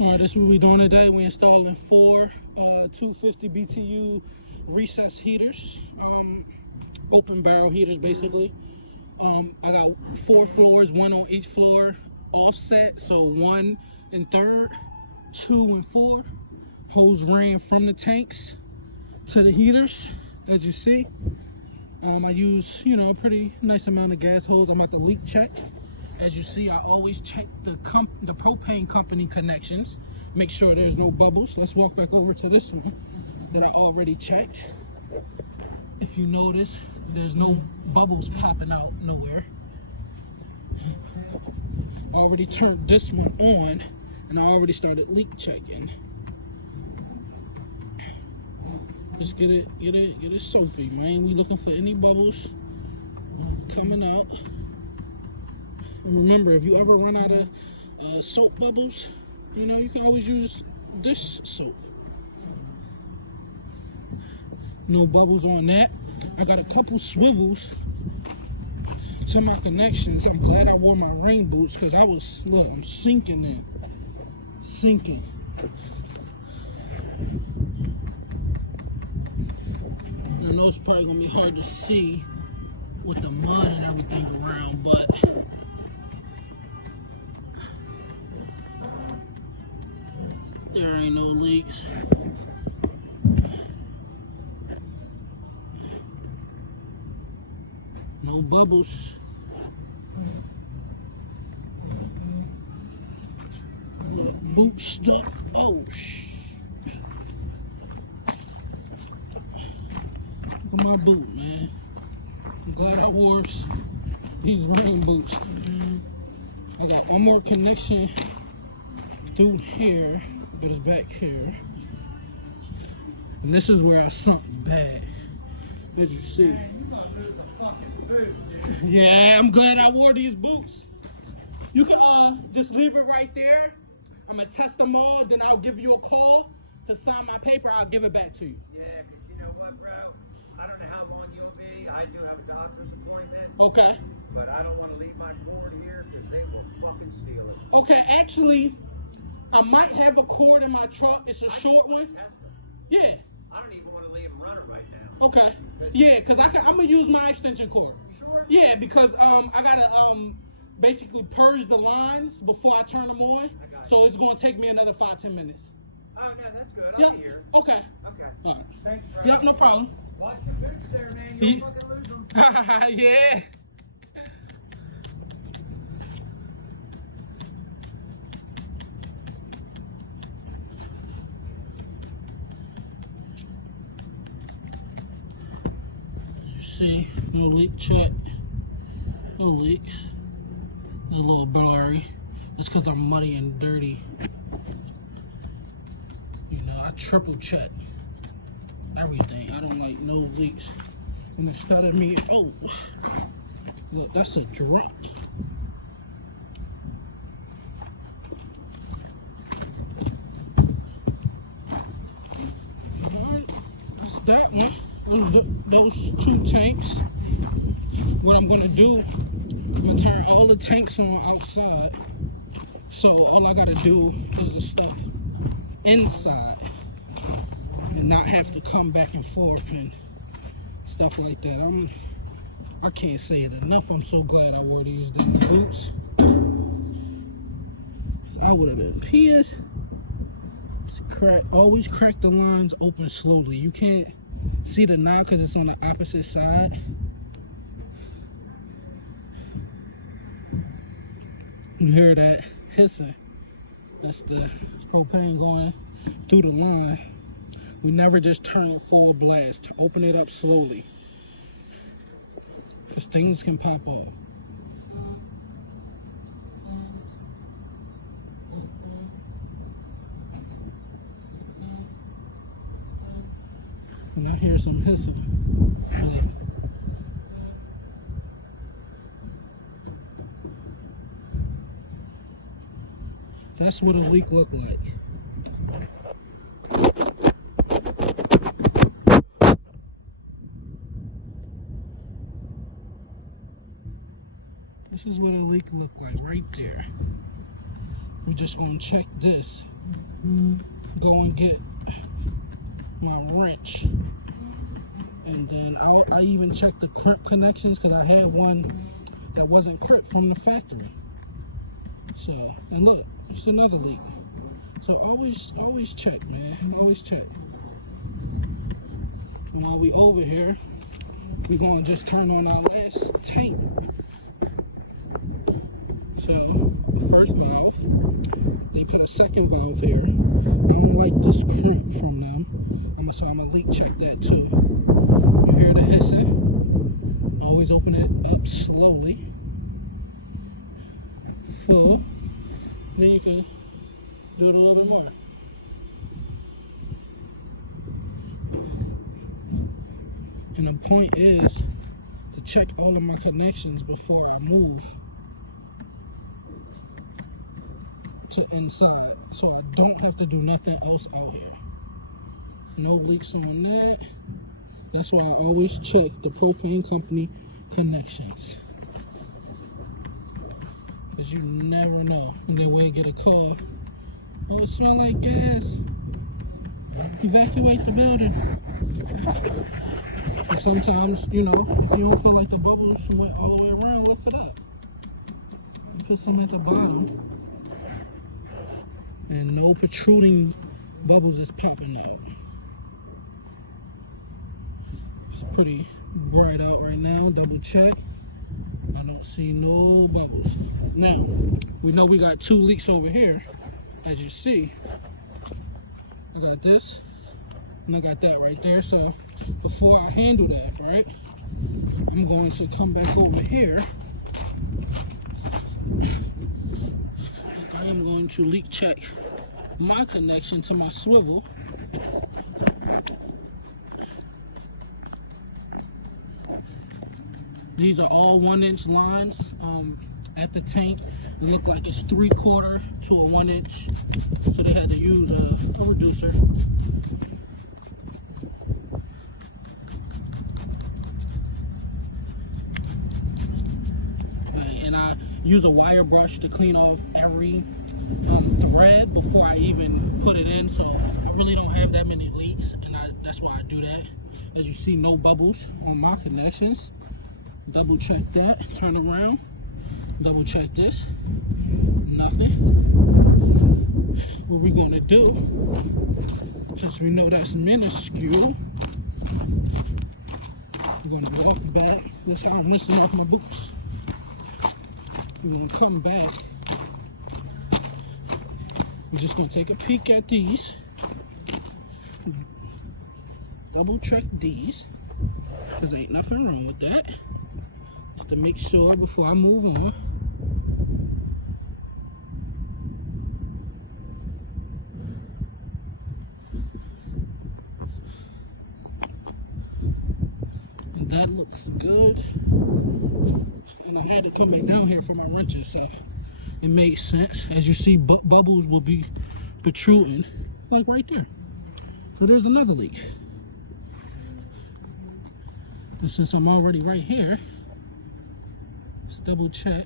Alright, this is what we're doing today. We're installing four 250 BTU recess heaters, open barrel heaters basically. I got 4 floors, 1 on each floor, offset, so 1 and 3rd, 2 and 4. Hose ran from the tanks to the heaters, as you see. I use, a pretty nice amount of gas hose. I'm at the leak check. As you see, I always check the propane company connections, make sure there's no bubbles. Let's walk back over to this one that I already checked. If you notice, there's no bubbles popping out nowhere. I already turned this one on, and I already started leak checking. Just get it soapy, man. We looking for any bubbles coming out. And remember, if you ever run out of soap bubbles, you can always use dish soap. No bubbles on that. I got a couple swivels to my connections. I'm glad I wore my rain boots because I'm sinking in. Sinking. I know it's probably gonna be hard to see with the mud and everything around, but there ain't no leaks. No bubbles. Boot stuck. Oh, look at my boot, man. I'm glad I wore these rain boots. I got one more connection through here, but it's back here. And this is where I sunk bad, as you see. Yeah, I'm glad I wore these boots. You can just leave it right there. I'm gonna test them all, then I'll give you a call to sign my paper. I'll give it back to you. Yeah, because you know what, bro? I don't know how long you'll be. I do have a doctor's appointment. Okay. But I don't want to leave my cord here because they will fucking steal it. Okay, actually, I might have a cord in my truck. It's a short one. Yeah. I don't even want to leave a runner right now. Okay. Yeah, because I'm gonna use my extension cord. Sure. Yeah, because I gotta basically purge the lines before I turn them on. So it's gonna take me another 5-10 minutes. Oh no, that's good. I'll be here. Okay. Okay. All right. Thanks, bro. Yep, no problem. Watch your boots there, man. You'll fucking lose them. Yeah. You see, no leak check. No leaks. It's a little blurry. It's because I'm muddy and dirty. I triple check everything. I don't like no leaks. And instead of me, oh, look, that's a drop. Alright, that's that one. Those 2 tanks. What I'm gonna do, I'm gonna turn all the tanks on outside. So all I gotta do is the stuff inside and not have to come back and forth and stuff like that. I can't say it enough. I'm so glad I wore these damn boots. So I would have been pissed. Always crack the lines open slowly. You can't see the knob because it's on the opposite side. You hear that hissing? That's the propane going through the line. We never just turn it full blast. Open it up slowly, because things can pop off. Now here's some hissing. That's what a leak look like. This is what a leak look like right there. We're just gonna check this go and get my wrench. And then I even checked the crimp connections because I had one that wasn't crimped from the factory. So, and look, it's another leak. So always check, man. Always check. While we over here, we're gonna just turn on our last tank. So the first valve, they put a second valve here. I don't like this crimp from them. So I'm gonna leak check that too. You hear the hissing. Always open it up slowly. Full. Then you can do it a little bit more. And the point is to check all of my connections before I move to inside, so I don't have to do nothing else out here. No leaks on that. That's why I always check the propane company connections, because you never know. And then when you get a call, oh, it smells like gas, evacuate the building. And sometimes, you know, if you don't feel like the bubbles went all the way around, lift it up and put some at the bottom. And no protruding bubbles is popping out. It's pretty bright out right now. Double check. I don't see no bubbles. Now, we know we got 2 leaks over here. As you see, I got this and I got that right there. So before I handle that, right, I'm going to come back over here. I am going to leak check my connection to my swivel. These are all 1-inch lines at the tank. It looked like it's 3/4 to a 1-inch, so they had to use a reducer. And I use a wire brush to clean off every thread before I even put it in, so I really don't have that many leaks, and that's why I do that. As you see, no bubbles on my connections. Double check that, turn around, double check this, nothing. What we're gonna do, since we know that's minuscule, we're gonna go back. That's how I'm rinsing off my boots. We're gonna come back. We're just gonna take a peek at these. Double check these, because ain't nothing wrong with that. Just to make sure before I move on. And that looks good. And I had to come back down here for my wrenches, so it made sense. As you see, bubbles will be protruding, like right there. So there's another leak. And since I'm already right here, let's double check.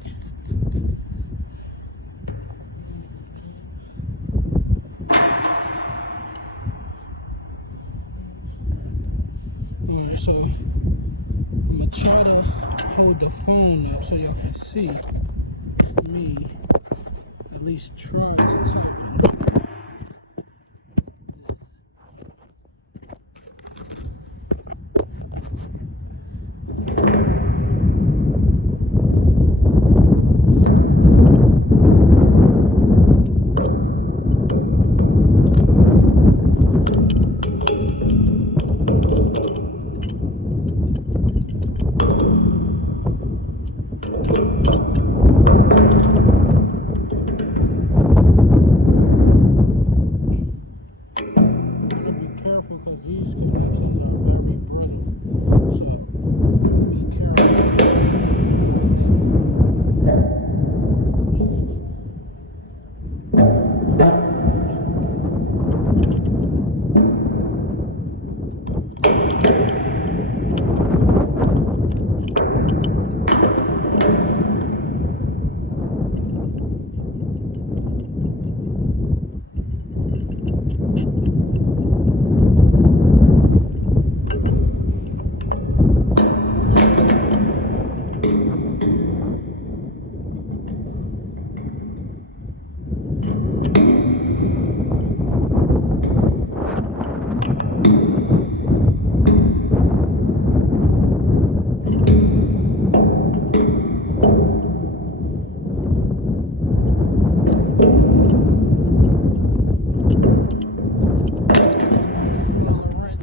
Yeah, so I'm gonna try to hold the phone up so y'all can see me at least try to